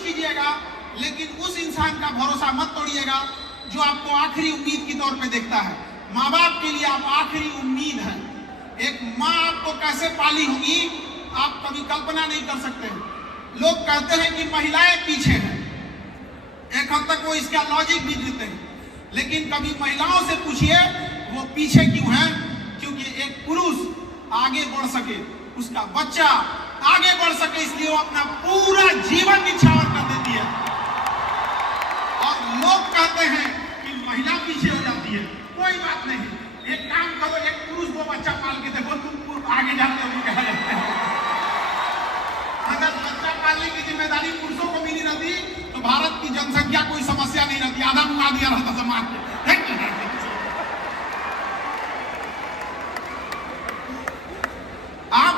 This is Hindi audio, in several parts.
कोशिश कीजिएगा, लेकिन उस इंसान का भरोसा मत तोड़िएगा जो आपको आखिरी उम्मीद के तौर पे देखता है। माँ बाप के लिए आप आखिरी उम्मीद है। एक माँ आपको कैसे पाली होगी आप कभी कल्पना नहीं कर सकते। लोग कहते हैं कि महिलाएं पीछे हैं, एक हद तक वो इसका लॉजिक भी देते हैं, लेकिन कभी महिलाओं से पूछिए वो पीछे क्यों है। क्योंकि एक पुरुष आगे बढ़ सके, उसका बच्चा आगे बढ़ सके, इसलिए वो अपना पूरा जीवन निछावर कर देती है। और लोग कहते हैं कि महिला पीछे हो जाती है। कोई बात नहीं, एक काम करो, एक पुरुष वो बच्चा पाल के देखो, तुम आगे जाते हो कहा जाता है। अगर बच्चा पालने की जिम्मेदारी पुरुषों को मिली रहती तो भारत की जनसंख्या कोई समस्या नहीं रहती, आधा मुआ दिया रहता समाज में। आप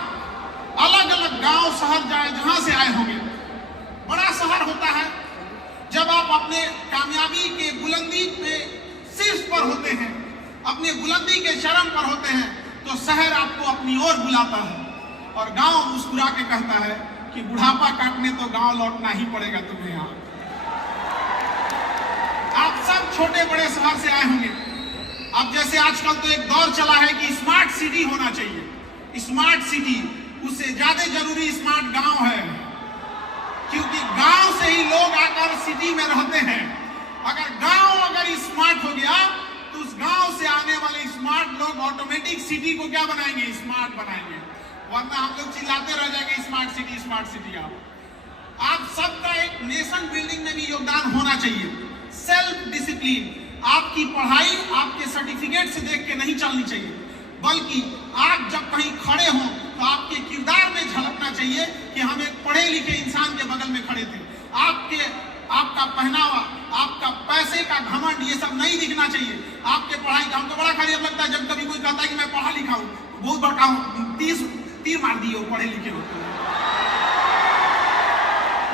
अलग अलग गांव शहर जाए जहां से आए होंगे, बड़ा शहर होता है जब आप अपने कामयाबी के बुलंदी पे शीर्ष पर होते हैं, अपने बुलंदी के चरम पर होते हैं, तो शहर आपको अपनी ओर बुलाता है और गांव मुस्कुरा के कहता है कि बुढ़ापा काटने तो गांव लौटना ही पड़ेगा तुम्हें। यहाँ आप सब छोटे बड़े शहर से आए होंगे। अब जैसे आजकल तो एक दौर चला है कि स्मार्ट सिटी होना चाहिए, स्मार्ट सिटी, उससे ज्यादा जरूरी स्मार्ट गांव है, क्योंकि गांव से ही लोग आकर सिटी में रहते हैं। अगर गांव स्मार्ट हो गया तो उस गांव से आने वाले स्मार्ट लोग ऑटोमेटिक सिटी को क्या बनाएंगे, स्मार्ट बनाएंगे। वरना हम लोग चिल्लाते रह जाएंगे स्मार्ट सिटी स्मार्ट सिटी। आप सबका एक नेशन बिल्डिंग में भी योगदान होना चाहिए। सेल्फ डिसिप्लिन, आपकी पढ़ाई आपके सर्टिफिकेट से देख के नहीं चलनी चाहिए, बल्कि आप जब कहीं खड़े हों तो आपके किरदार में झलकना चाहिए कि हम एक पढ़े लिखे इंसान के बगल में खड़े थे। आपका पहनावा, आपका पैसे का घमंड, ये सब नहीं दिखना चाहिए। आपके पढ़ाई का, हमको बड़ा खराब लगता है जब कभी कोई कहता है कि मैं पढ़ा लिखा हूँ, बहुत बड़का हूँ, 30 तीर मार दिए हो पढ़े लिखे होते हैं।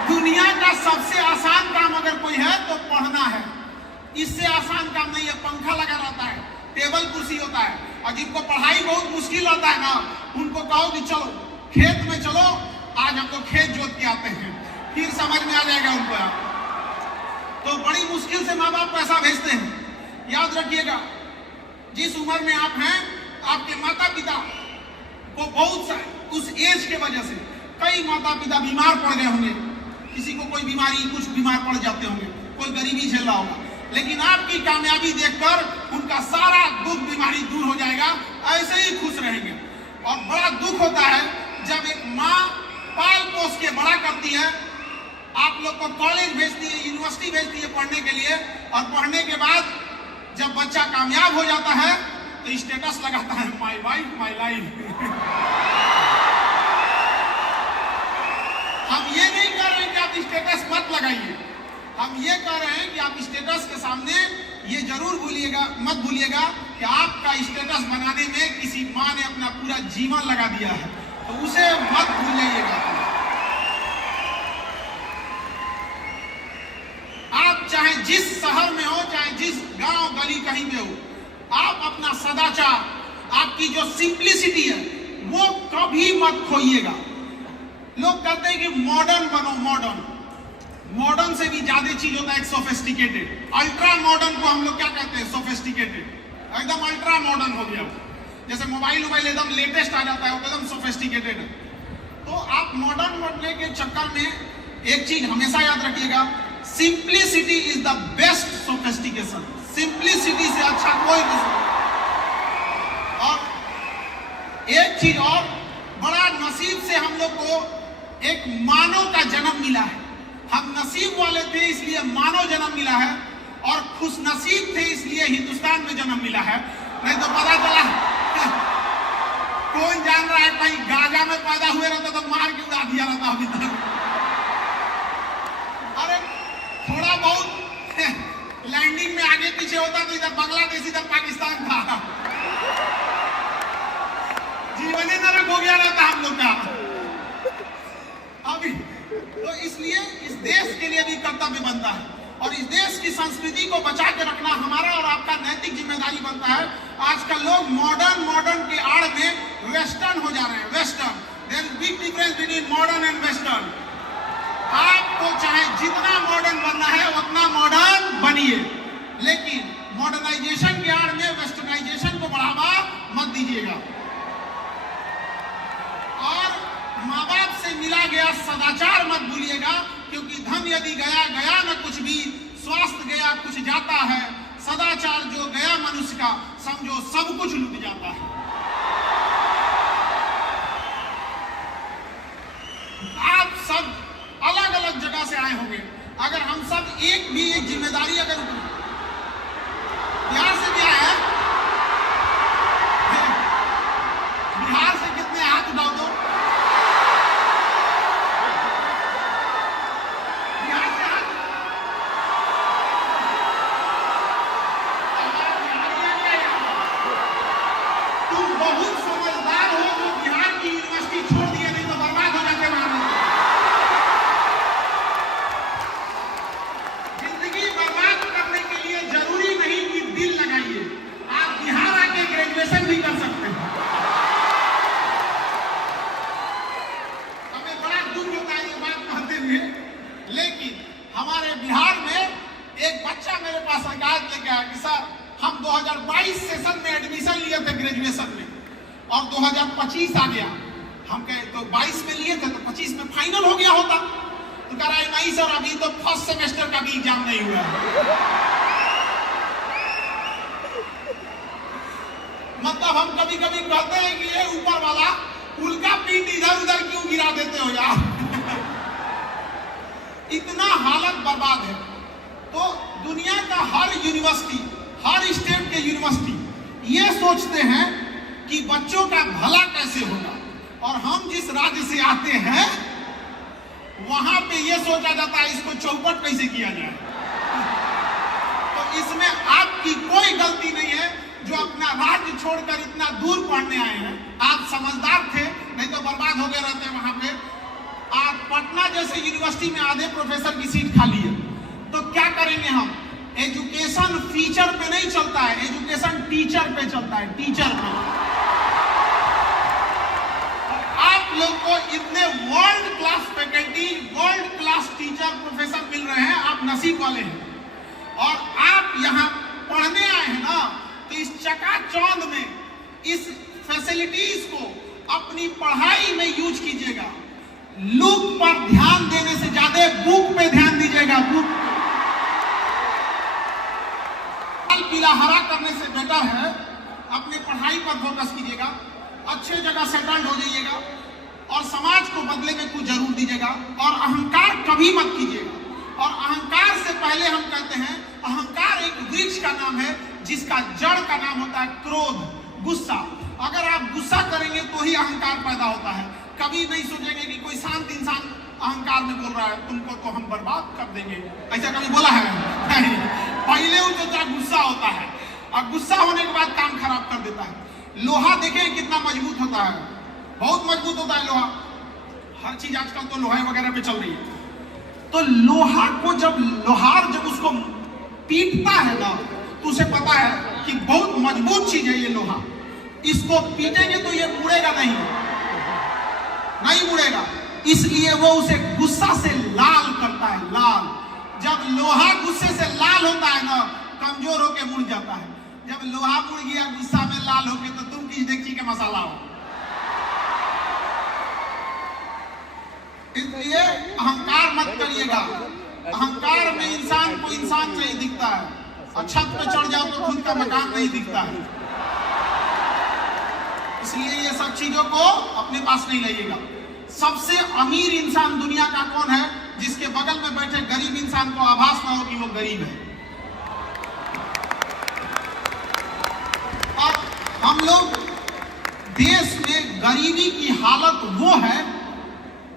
दुनिया का सबसे आसान काम अगर कोई है तो पढ़ना है, इससे आसान काम नहीं है। पंखा लगा रहता है, टेबल कुर्सी होता है, और जिनको पढ़ाई बहुत मुश्किल होता है ना, उनको कहो कि चलो खेत में चलो, आज हम लोग खेत जोत के आते हैं, फिर समझ में आ जाएगा उनको। तो बड़ी मुश्किल से माँ बाप पैसा भेजते हैं। याद रखिएगा, जिस उम्र में आप हैं, आपके माता पिता को बहुत उस एज के वजह से कई माता पिता बीमार पड़ गए होंगे, किसी को कोई बीमारी, कुछ बीमार पड़ जाते होंगे, कोई गरीबी झेल रहा होगा, लेकिन आपकी कामयाबी देखकर उनका सारा दुख बीमारी दूर हो जाएगा, ऐसे ही खुश रहेंगे। और बड़ा दुख होता है जब एक माँ पाल पोस के बड़ा करती है, आप लोग को कॉलेज भेजती है, यूनिवर्सिटी भेजती है पढ़ने के लिए, और पढ़ने के बाद जब बच्चा कामयाब हो जाता है तो स्टेटस लगाता है, माय वाइफ माय लाइफ। हम ये नहीं कर रहे कि आप स्टेटस मत लगाइए, हम ये कह रहे हैं कि आप स्टेटस के सामने ये जरूर मत भूलिएगा कि आपका स्टेटस बनाने में किसी माँ ने अपना पूरा जीवन लगा दिया है, तो उसे मत भूलिएगा। आप चाहे जिस शहर में हो, चाहे जिस गांव गली कहीं में हो, आप अपना सदाचार, आपकी जो सिंप्लिसिटी है वो कभी मत खोइएगा। लोग कहते हैं कि मॉडर्न बनो, मॉडर्न से भी ज्यादा चीज होता है एक सोफिस्टिकेटेड। अल्ट्रा मॉडर्न को हम लोग क्या कहते हैं, सोफिस्टिकेटेड, एकदम अल्ट्रा मॉडर्न हो गया। जैसे मोबाइल एकदम लेटेस्ट आ जाता है, वो एकदम सोफिस्टिकेटेड है। तो आप मॉडर्न बनने के चक्कर में एक चीज हमेशा याद रखिएगा, simplicity is the best sophistication. Simplicity से अच्छा कोई नहीं। और एक चीज और, बड़ा नसीब से हम लोग को एक मानव का जन्म मिला है। हम नसीब वाले थे इसलिए मानव जन्म मिला है, और खुश नसीब थे इसलिए हिंदुस्तान में जन्म मिला है। नहीं तो पता चला कौन जान रहा है, कहीं गाजा में पैदा हुए रहता तो मार के उड़ा दिया रहता अभी तक। अरे थोड़ा बहुत लैंडिंग में आगे पीछे होता तो इधर बांग्लादेश इधर पाकिस्तान था, जीवन ही नरक हो गया रहता हम लोग का अभी। तो इसलिए इस देश के लिए भी कर्तव्य बनता है, और इस देश की संस्कृति को बचा के रखना हमारा और आपका नैतिक जिम्मेदारी बनता है। आजकल लोग मॉडर्न के आड़ में वेस्टर्न हो जा रहे हैं। Western, there is big difference between modern and western. आपको चाहे जितना मॉडर्न बनना है उतना मॉडर्न बनिए, लेकिन मॉडर्नाइजेशन के आड़ में वेस्टर्नाइजेशन को बढ़ावा मत दीजिएगा। और माँ बाप से मिला गया सदाचार मत भूलिएगा, क्योंकि धन यदि गया गया न कुछ भी, स्वास्थ्य गया कुछ जाता है, सदाचार जो गया मनुष्य का समझो सब कुछ लुट जाता है। आप सब अलग अलग जगह से आए होंगे, अगर हम सब एक जिम्मेदारी अगर बिहार से भी आए हैं, बिहार से कितने हाथ उठाओ दो, बिहार से हाथ, तुम बहुत समझदार हो जो बिहार की यूनिवर्सिटी छोड़ दिए, नहीं तो बर्बाद हो जाते वहां। जिंदगी बर्बाद करने के लिए जरूरी नहीं कि दिल लगाइए, आप बिहार आके ग्रेजुएशन भी कर सकते हैं। हमें बड़ा दुख होता है ये बात कहते हुए, लेकिन हमारे बिहार में एक बच्चा मेरे पास शिकायत लेके आया कि सर हम 2022 सेशन में एडमिशन लिए थे ग्रेजुएशन में और 2025 आ गया। हम कहे तो 22 में लिए थे तो 25 में फाइनल हो गया होता। तो कह रहा है नहीं सर अभी तो फर्स्ट सेमेस्टर का भी एग्जाम नहीं हुआ है। मतलब हम कभी कभी कहते हैं कि ये ऊपर वाला उल्का पिंड इधर उधर क्यों गिरा देते हो यार। इतना हालत बर्बाद है। तो दुनिया का हर यूनिवर्सिटी, हर स्टेट के यूनिवर्सिटी ये सोचते हैं कि बच्चों का भला कैसे होगा, और हम जिस राज्य से आते हैं वहां पे ये सोचा जाता है इसको चौपट कैसे किया जाए। तो इसमें आपकी कोई गलती नहीं है जो अपना राज्य छोड़कर इतना दूर पढ़ने आए हैं। आप समझदार थे, नहीं तो बर्बाद हो गए रहते वहां पे। आप पटना जैसे यूनिवर्सिटी में आधे प्रोफेसर की सीट खाली है, तो क्या करेंगे हम? एजुकेशन फीचर पे नहीं चलता है, एजुकेशन टीचर पे चलता है, टीचर पे। आप लोग को इतने world class faculty, world class teacher, professor मिल रहे हैं, आप नसीब वाले हैं। और आप यहाँ पढ़ने आए हैं ना, तो इस चकाचौंध में इस फैसिलिटीज को अपनी पढ़ाई में यूज कीजिएगा। लुक पर ध्यान देने से ज्यादा बुक पे ध्यान दीजिएगा। बुक पीला हरा करने से बेटर है अपने पढ़ाई पर फोकस कीजिएगा, अच्छे जगह सेटल्ड हो जाइएगा और समाज को बदले में कुछ जरूर दीजिएगा। और अहंकार कभी मत कीजिएगा। और अहंकार से पहले हम कहते हैं अहंकार एक वृक्ष का नाम है जिसका जड़ का नाम होता है क्रोध, गुस्सा। अगर आप गुस्सा करेंगे तो ही अहंकार पैदा होता है। कभी नहीं सोचेंगे कि कोई शांत इंसान अहंकार में बोल रहा है तुमको तो हम बर्बाद कर देंगे, ऐसा कभी बोला है? नहीं। पहले वो सोचा गुस्सा होता है और गुस्सा होने के बाद काम खराब कर देता है। लोहा देखें कितना मजबूत होता है, बहुत मजबूत होता है लोहा। हर चीज आजकल तो लोहे वगैरह पे चल रही है। तो लोहा को लोहार जब उसको पीटता है ना, तो उसे पता है कि बहुत मजबूत चीज है ये लोहा, इसको पीटेंगे तो ये मुड़ेगा नहीं मुड़ेगा। इसलिए वो उसे गुस्सा से लाल करता है, लाल। जब लोहा गुस्से से लाल होता है ना, कमजोर होके मुड़ जाता है। जब लोहा मुड़ गया गुस्सा में लाल होके, तो तुम किस डेगची के मसाला हो। इसलिए अहंकार मत करिएगा। अहंकार में इंसान को इंसान नहीं दिखता है, और छत पे चढ़ जाओ तो खुद का मकान नहीं दिखता है। इसलिए ये सब चीजों को अपने पास नहीं लाइएगा। सबसे अमीर इंसान दुनिया का कौन है? जिसके बगल में बैठे गरीब इंसान को आभास ना हो कि वो गरीब है। और हम लोग देश में गरीबी की हालत वो है,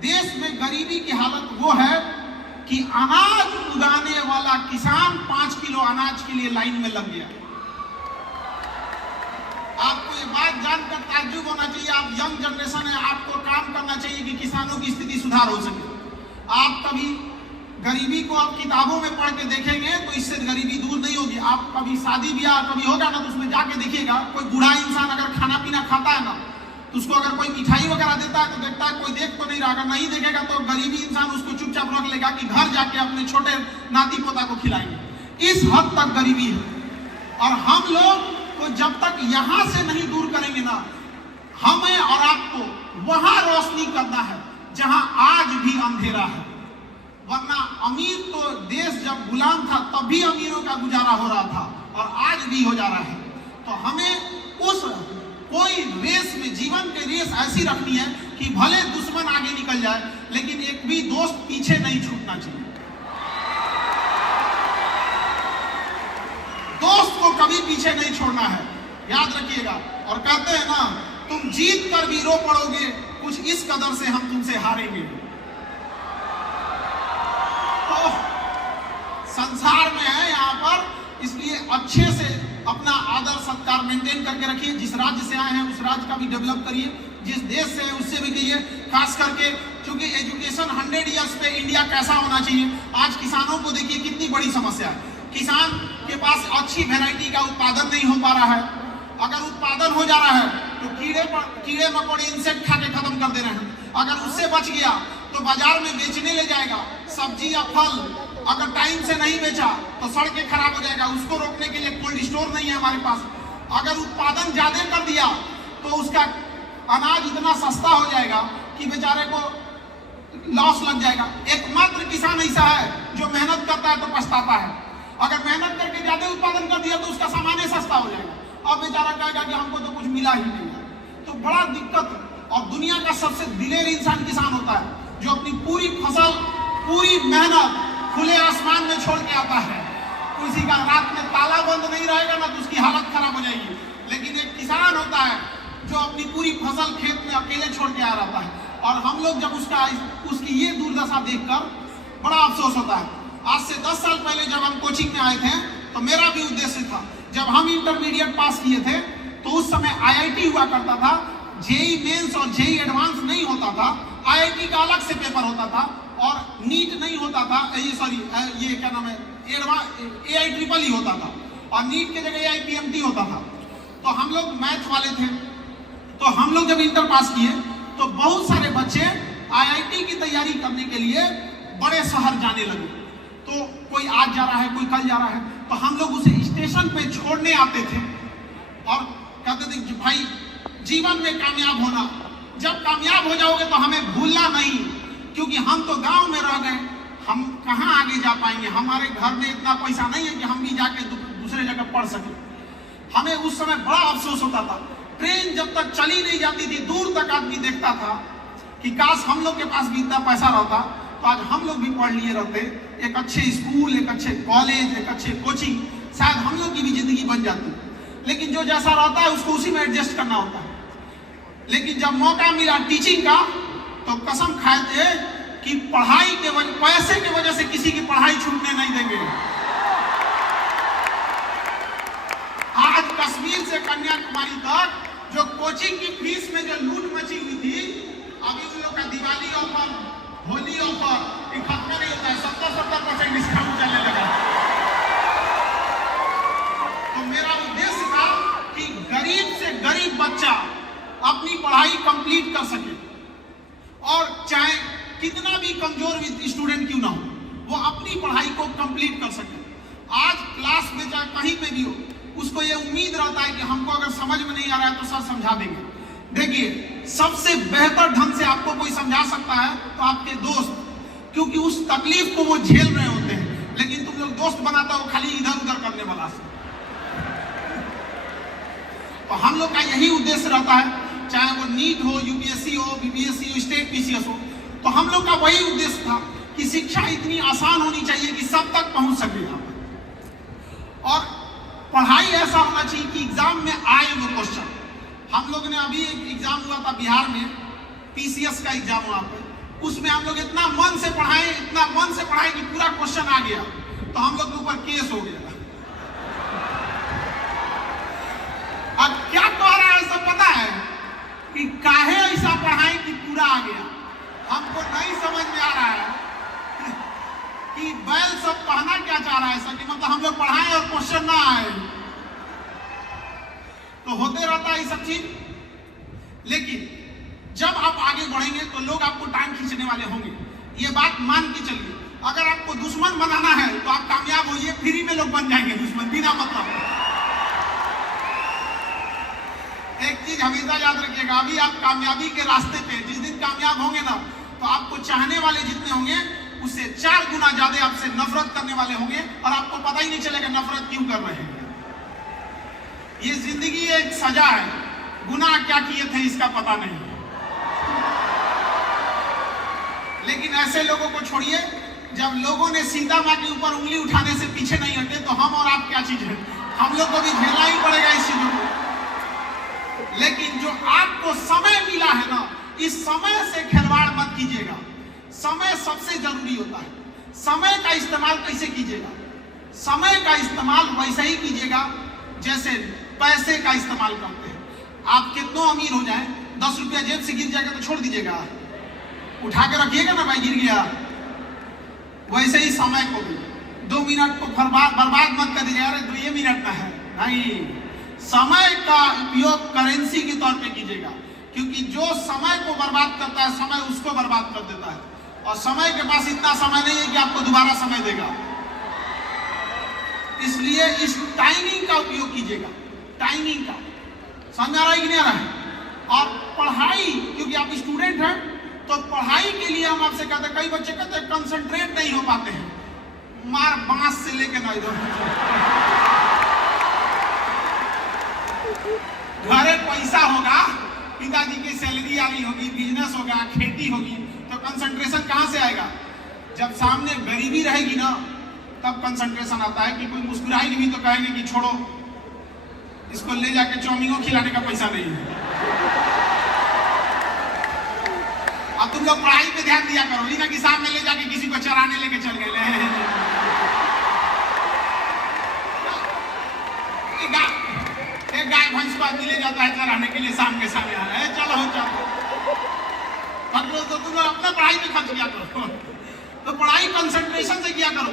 देश में गरीबी की हालत वो है कि अनाज उगाने वाला किसान 5 किलो अनाज के लिए लाइन में लग गया। आपको ये बात जानकर ताज्जुब होना चाहिए, आप यंग जनरेशन है, आपको काम करना चाहिए कि किसानों की स्थिति सुधार हो सके। आप कभी गरीबी को आप किताबों में पढ़ के देखेंगे तो इससे गरीबी दूर नहीं होगी। आप कभी शादी ब्याह कभी होगा ना, तो उसमें जाके देखिएगा, कोई बूढ़ा इंसान अगर खाना पीना खाता है ना, तो उसको अगर कोई मिठाई वगैरह देता है तो देखता है कोई देख तो नहीं रहा, अगर नहीं देखेगा तो गरीबी इंसान उसको चुपचाप रख लेगा कि घर जाके अपने छोटे नाती पोता को खिलाएंगे। इस हद तक गरीबी है। और हम लोग को जब तक यहां से नहीं दूर करेंगे ना, हमें और आपको वहां रोशनी करना है जहां आज भी अंधेरा है। वरना अमीर तो देश जब गुलाम था तब भी अमीरों का गुजारा हो रहा था और आज भी हो जा रहा है। तो हमें उस कोई रेस में, जीवन के रेस ऐसी रखनी है कि भले दुश्मन आगे निकल जाए लेकिन एक भी दोस्त पीछे नहीं छूटना चाहिए। दोस्त को कभी पीछे नहीं छोड़ना है, याद रखिएगा। और कहते हैं ना, तुम जीत कर भी रो पड़ोगे, कुछ इस कदर से हम तुमसे हारेंगे। तो संसार में है यहाँ पर, इसलिए अच्छे से अपना आदर सत्कार मेंटेन करके रखिए। जिस राज्य से आए हैं उस राज्य का भी डेवलप करिए, जिस देश से है उससे भी कहिए। खास करके क्योंकि एजुकेशन 100 इयर्स पे इंडिया कैसा होना चाहिए। आज किसानों को देखिए कितनी बड़ी समस्या है, किसान के पास अच्छी वैरायटी का उत्पादन नहीं हो पा रहा है। अगर उत्पादन हो जा रहा है तो कीड़े मकोड़े इंसेक्ट खा के खत्म कर दे रहे हैं। अगर उससे बच गया तो बाजार में बेचने ले जाएगा। सब्जी या फल अगर टाइम से नहीं बेचा तो सड़ के खराब हो जाएगा, उसको रोकने के लिए कोल्ड स्टोर नहीं है हमारे पास। अगर उत्पादन ज्यादा कर दिया तो उसका अनाज इतना सस्ता हो जाएगा कि बेचारे को लॉस लग जाएगा। एकमात्र किसान ऐसा है जो मेहनत करता है तो पछताता है। अगर मेहनत करके ज्यादा उत्पादन कर दिया तो उसका सामान सस्ता हो जाएगा, अब बेचारा कहेगा कि हमको तो कुछ मिला ही नहीं है। तो बड़ा दिक्कत। और दुनिया का सबसे दिलेर इंसान किसान होता है, जो अपनी पूरी फसल, पूरी मेहनत खुले आसमान में छोड़ के आता है। किसी का रात में ताला बंद नहीं रहेगा ना तो उसकी हालत खराब हो जाएगी। लेकिन एक किसान होता है जो अपनी पूरी फसल खेत में अकेले छोड़ के आ रहा है। और हम लोग जब उसकी ये दुर्दशा देखकर बड़ा अफसोस होता है। आज से 10 साल पहले जब हम कोचिंग में आए थे तो मेरा भी उद्देश्य था, जब हम इंटरमीडिएट पास किए थे तो उस समय IIT हुआ करता था, जेई मेंस और जेई एडवांस नहीं होता था। IIT का अलग से पेपर होता था और नीट नहीं होता था, ये क्या नाम है, AITRIIE होता था और नीट के जगह AIPMT होता था। तो हम लोग मैथ वाले थे, तो हम लोग जब इंटर पास किए तो बहुत सारे बच्चे IIT की तैयारी करने के लिए बड़े शहर जाने लगे। तो कोई आज जा रहा है, कोई कल जा रहा है, तो हम लोग उसे स्टेशन पे छोड़ने आते थे और कहते थे कि भाई जीवन में कामयाब होना, जब कामयाब हो जाओगे तो हमें भूलना नहीं, क्योंकि हम तो गांव में रह गए, हम कहाँ आगे जा पाएंगे। हमारे घर में इतना पैसा नहीं है कि हम भी जाके दूसरे जगह पढ़ सके। हमें उस समय बड़ा अफसोस होता था। ट्रेन जब तक चली नहीं जाती थी, दूर तक आदमी देखता था कि काश हम लोग के पास भी इतना पैसा रहता तो आज हम लोग भी पढ़ लिए रहते, एक अच्छे स्कूल, एक अच्छे कॉलेज, एक अच्छे कोचिंग, शायद हम लोग की भी जिंदगी बन जाती। लेकिन जो जैसा रहता है उसको उसी में एडजस्ट करना होता है। लेकिन जब मौका मिला टीचिंग का तो कसम खाए थे कि पढ़ाई के पैसे की वजह से किसी की पढ़ाई छूटने नहीं देंगे। आज कश्मीर से कन्याकुमारी तक जो कोचिंग की फीस में जो लूट मची हुई थी, अभी उन लोग का दिवाली ऑफर, होली ऑफर खत्म नहीं होता है, 70% डिस्काउंट चलने लगा। तो मेरा उद्देश्य था कि गरीब से गरीब बच्चा अपनी पढ़ाई कंप्लीट कर सके, और चाहे कितना भी कमजोर स्टूडेंट क्यों ना हो, वो अपनी पढ़ाई को कंप्लीट कर सके। आज क्लास में चाहे कहीं पे भी हो, उसको ये उम्मीद रहता है कि हमको अगर समझ में नहीं आ रहा है तो सर समझा देंगे। देखिए, सबसे बेहतर ढंग से आपको कोई समझा सकता है तो आपके दोस्त, क्योंकि उस तकलीफ को वो झेल रहे होते हैं। लेकिन तुम लोग दोस्त बनाता हो खाली इधर उधर करने वाला से। तो हम लोग का यही उद्देश्य रहता है, चाहे वो नीट हो, यूपीएससी हो, बीपीएससी हो, स्टेट पीसीएस हो, तो हम लोग का वही उद्देश्य था कि शिक्षा इतनी आसान होनी चाहिए कि सब तक पहुंच सके। और पढ़ाई ऐसा होना चाहिए कि एग्जाम में आए वो क्वेश्चन। हम लोग ने अभी एक एग्जाम हुआ था बिहार में, पीसीएस का एग्जाम हुआ था, उसमें हम लोग इतना मन से पढ़ाए कि पूरा क्वेश्चन आ गया, तो हम लोग के ऊपर केस हो गया। अब क्या कह रहा है सब पता है कि काहे ऐसा पढ़ाए कि पूरा आ गया। हमको नहीं समझ में आ रहा है कि बैल सब पढ़ना क्या चाह रहा है, ऐसा कि मतलब हम लोग पढ़ाएं और क्वेश्चन ना आए। तो होते रहता है ये सब चीज। लेकिन जब आप आगे बढ़ेंगे तो लोग आपको टांग खींचने वाले होंगे। ये बात मान के चलिए। अगर आपको दुश्मन बनाना है तो आप कामयाब होइए, फ्री में लोग बन जाएंगे दुश्मन बिना मतलब। एक चीज हमेशा याद रखिएगा, अभी आप कामयाबी के रास्ते पे, जिस दिन कामयाब होंगे ना तो आपको चाहने वाले जितने होंगे उससे 4 गुना ज्यादा आपसे नफरत करने वाले होंगे और आपको पता ही नहीं चलेगा नफरत क्यों कर रहे हैं। ये जिंदगी एक सजा है, गुनाह क्या किए थे इसका पता नहीं। लेकिन ऐसे लोगों को छोड़िए, जब लोगों ने सीता माँ के ऊपर उंगली उठाने से पीछे नहीं हटे तो हम और आप क्या चीज है, हम लोग को भी झेलना ही पड़ेगा इस चीजों को। लेकिन जो आपको समय मिला है ना, इस समय से खिलवाड़ मत कीजिएगा। समय सबसे जरूरी होता है। समय का इस्तेमाल कैसे कीजिएगा? समय का इस्तेमाल वैसे ही कीजिएगा जैसे पैसे का इस्तेमाल करते हैं। आप कितना अमीर हो जाए, 10 रुपया जेब से गिर जाएगा तो छोड़ दीजिएगा, उठा के रखिएगा ना, भाई गिर गया। वैसे ही समय को भी 2 मिनट को बर्बाद मत कर दीजिएगा, अरे 2 मिनट का है नहीं। समय का उपयोग करेंसी के तौर पे कीजिएगा, क्योंकि जो समय को बर्बाद करता है समय उसको बर्बाद कर देता है, और समय के पास इतना समय नहीं है कि आपको दोबारा समय देगा। इसलिए इस टाइमिंग का उपयोग कीजिएगा, टाइमिंग का। समझ आ रहा है कि नहीं आ रहा है? और पढ़ाई, क्योंकि आप स्टूडेंट हैं तो पढ़ाई के लिए हम आपसे कहते हैं, कई बच्चे कहते हैं कंसंट्रेट नहीं हो पाते हैं, मार बांस से लेके ना इधर। घरे पैसा होगा, पिताजी की सैलरी आ रही होगी, बिजनेस होगा, खेती होगी, तो कंसंट्रेशन कहां से आएगा? जब सामने गरीबी रहेगी ना तब कंसंट्रेशन आता है। कि कोई मुस्कुराएगी भी तो कहेंगे कि छोड़ो, इसको ले जाके चाउमीन खिलाने का पैसा नहीं है। अब तुम लोग पढ़ाई पे ध्यान दिया करो, ना कि सामने ले जाके किसी को चराने लेके चल गए। एक गाय भैंस को आदमी ले जाता है चराने के लिए, शाम के समय आ रहा है, चलो चलो, तो तुम लोग अपने पढ़ाई पे खर्च किया करो। तो पढ़ाई कंसंट्रेशन से किया करो,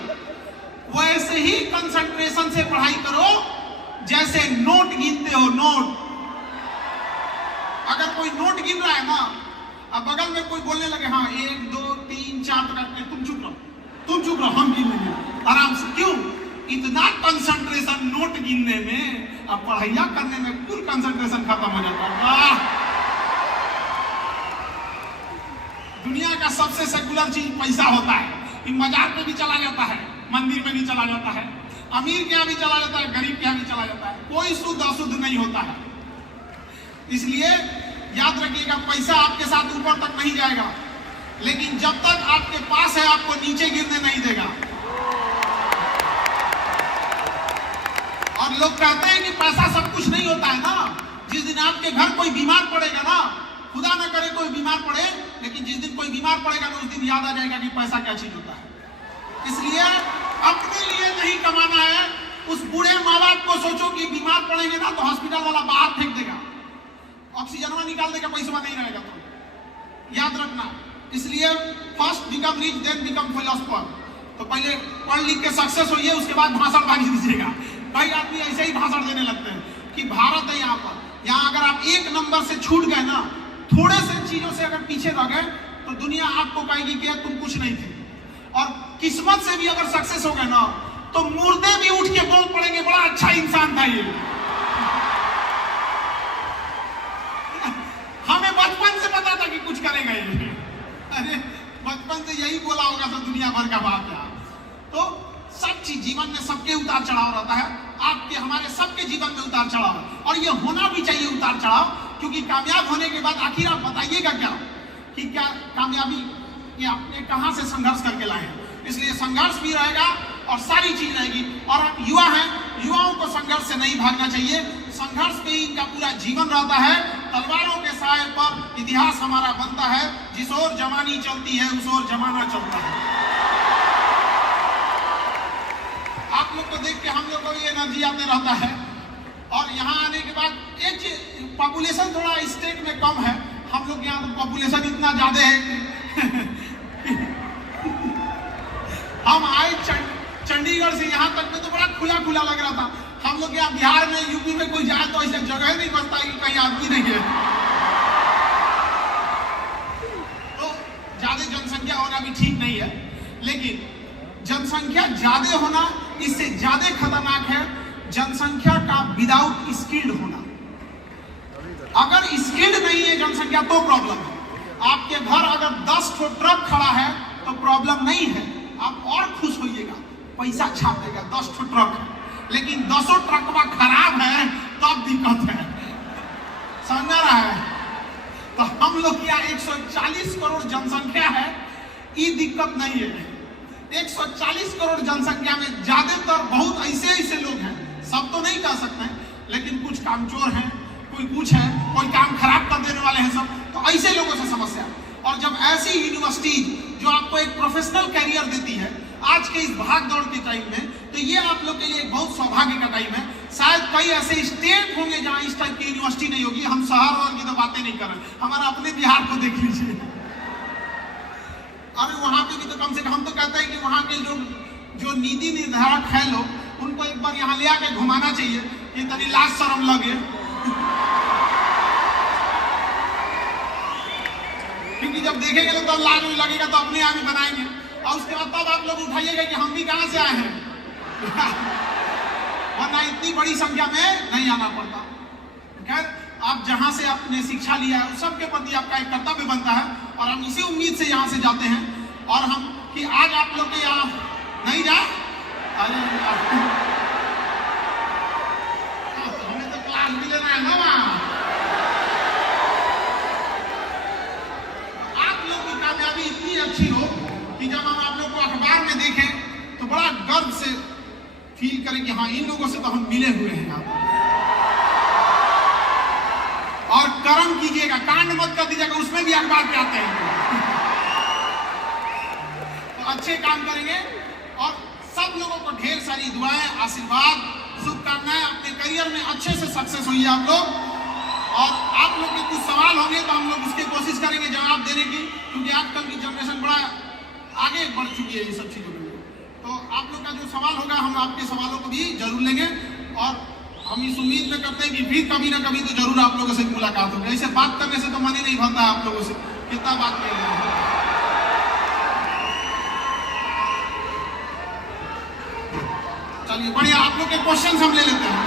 वैसे ही कंसंट्रेशन से पढ़ाई करो जैसे नोट गिनते हो। नोट, अगर कोई नोट गिन रहा है ना, अब बगल में कोई बोलने लगे हाँ 1 2 3 4 करके, तुम चुप रहो, हम गिन लेंगे आराम से। क्यों? इतना कंसंट्रेशन नोट गिनने में, अब पढ़ाइया करने में पूरा कंसंट्रेशन खत्म हो जाता है। दुनिया का सबसे सेकुलर चीज पैसा होता है। मजार में भी चला जाता है, मंदिर में भी चला जाता है, अमीर के यहाँ भी चला जाता है, गरीब के यहाँ भी चला जाता है, कोई शुद्ध अशुद्ध नहीं होता है। इसलिए याद रखिएगा, पैसा आपके साथ ऊपर तक नहीं जाएगा, लेकिन जब तक आपके पास है आपको नीचे गिरने नहीं देगा। और लोग कहते हैं कि पैसा सब कुछ नहीं होता है ना। जिस दिन आपके घर कोई बीमार पड़ेगा ना, खुदा न करे कोई बीमार पड़े, लेकिन जिस दिन कोई बीमार पड़ेगा तो उस दिन याद आ जाएगा कि पैसा क्या चीज होता है। इसलिए अपने लिए नहीं कमाना है। उस बूढ़े माँ बाप को सोचो कि बीमार पड़ेंगे ना तो हॉस्पिटल वाला बाहर फेंक देगा, ऑक्सीजन निकाल देगा, पैसा नहीं रहेगा। तो याद रखना। इसलिए first become rich then become philosopher. तो पहले पढ़ लिख के सक्सेस होइए, उसके बाद भाषण बाजी दीजिएगा। कई आदमी ऐसे ही भाषण देने लगते हैं कि भारत है यहाँ पर, यहाँ अगर आप 1 नंबर से छूट गए ना, थोड़े से चीजों से अगर पीछे रह गए तो दुनिया आपको कहेगी कि तुम कुछ नहीं थे। और किस्मत से भी अगर सक्सेस हो गए ना तो मुर्दे भी उठ के बोल पड़ेंगे बड़ा अच्छा इंसान था ये। हमें बचपन से पता था कि कुछ करेगा ये। अरे बचपन से यही बोला होगा तो दुनिया भर का बात है। तो सब चीज जीवन में सबके उतार चढ़ाव रहता है, आपके हमारे सबके जीवन में उतार चढ़ाव, और ये होना भी चाहिए उतार चढ़ाव। क्योंकि कामयाब होने के बाद आखिर आप बताइएगा क्या कि क्या कामयाबी ये आपने कहां से संघर्ष करके लाए हैं। इसलिए संघर्ष भी रहेगा और सारी चीज रहेगी। और आप युवा हैं, युवाओं को संघर्ष से नहीं भागना चाहिए, संघर्ष पे ही इनका पूरा जीवन रहता है। तलवारों के साए पर इतिहास हमारा बनता है, जिस ओर जवानी चलती है उस ओर जमाना चलता है। आप लोग को देख के हम लोग को ये एनर्जी आते रहता है। और यहाँ आने के बाद एक चीज, पॉपुलेशन थोड़ा स्टेट में कम है, हम लोग यहाँ तो पॉपुलेशन इतना ज्यादा है। हम आए चंडीगढ़ से यहाँ तक में तो बड़ा खुला खुला लग रहा था। हम लोग यहाँ बिहार में, यूपी में कोई जाए तो ऐसे जगह नहीं बचता कि कहीं आदमी नहीं है। का भी ठीक नहीं है, लेकिन जनसंख्या ज्यादा होना इससे ज्यादा खतरनाक है जनसंख्या का विदाउट स्किल्ड होना। अगर स्किल्ड नहीं है जनसंख्या तो प्रॉब्लम है। आपके घर अगर 10 ठो ट्रक खड़ा है तो प्रॉब्लम नहीं है, आप और खुश होइएगा, पैसा छाप देगा 10 ठो ट्रक। लेकिन 10 ट्रक खराब है तब दिक्कत है, समझ रहा है? तो हम लोग यहाँ 140 करोड़ जनसंख्या है, ये दिक्कत नहीं है। 140 करोड़ जनसंख्या में ज्यादातर बहुत ऐसे ऐसे लोग हैं, सब तो नहीं कह सकते हैं, लेकिन कुछ कामचोर हैं, कोई कुछ है, कोई काम खराब कर देने वाले हैं सब, तो ऐसे लोगों से समस्या। और जब ऐसी यूनिवर्सिटी जो आपको एक प्रोफेशनल करियर देती है आज के इस भाग दौड़ के टाइम में, तो ये आप लोग के लिए एक बहुत सौभाग्य का टाइम है। शायद कई ऐसे स्टेट होंगे जहां इस टाइप की यूनिवर्सिटी नहीं होगी। हम शहर और की तो बातें नहीं कर रहे, हमारा अपने बिहार को देख लीजिए। अरे वहां पे भी तो कम से कम हम तो कहते हैं कि वहां के लोग जो नीति निर्धारक है लोग, उनको एक बार यहाँ ले आके घुमाना चाहिए कि तनी लाज शर्म लगे। क्योंकि जब देखेंगे तो तब लाज लगेगा तो अपने आप ही बनाएंगे, और उसके बाद तब आप लोग उठाइएगा कि हम भी कहां से आए हैं। वरना इतनी बड़ी संख्या में नहीं आना पड़ता। खैर, आप जहां से आपने शिक्षा लिया है उस सबके प्रति आपका एक कर्तव्य बनता है, और हम इसी उम्मीद से यहाँ से जाते हैं। और हम कि आज आप लोग के यहाँ नहीं जाए, हमें तो क्लास भी लेना है ना। आप लोग की कामयाबी इतनी अच्छी हो कि जब हम आप लोग को अखबार में देखें तो बड़ा गर्व से फील करें कि हाँ, इन लोगों से तो हम मिले हुए हैं यहाँ। और कर्म कीजिएगा, कांड मत कर दीजिएगा, उसमें भी अखबार पे आते हैं। तो अच्छे काम करेंगे और सब लोगों को ढेर सारी दुआएं, आशीर्वाद, शुभकामनाएं। अपने करियर में अच्छे से सक्सेस होइए आप लोग। और आप लोग के कुछ सवाल होंगे तो हम लोग उसकी कोशिश करेंगे जवाब देने की, क्योंकि आजकल की जनरेशन बड़ा आगे बढ़ चुकी है ये सब चीजों में। तो आप लोग का जो सवाल होगा हम आपके सवालों को भी जरूर लेंगे, और हम इस उम्मीद में करते हैं कि फिर कभी ना कभी तो जरूर आप लोगों से मुलाकात होगी। ऐसे बात करने से तो मन ही नहीं भरता है आप लोगों से, कितना बात कर रहे हैं। चलिए बढ़िया, आप लोग के क्वेश्चन हम ले लेते हैं।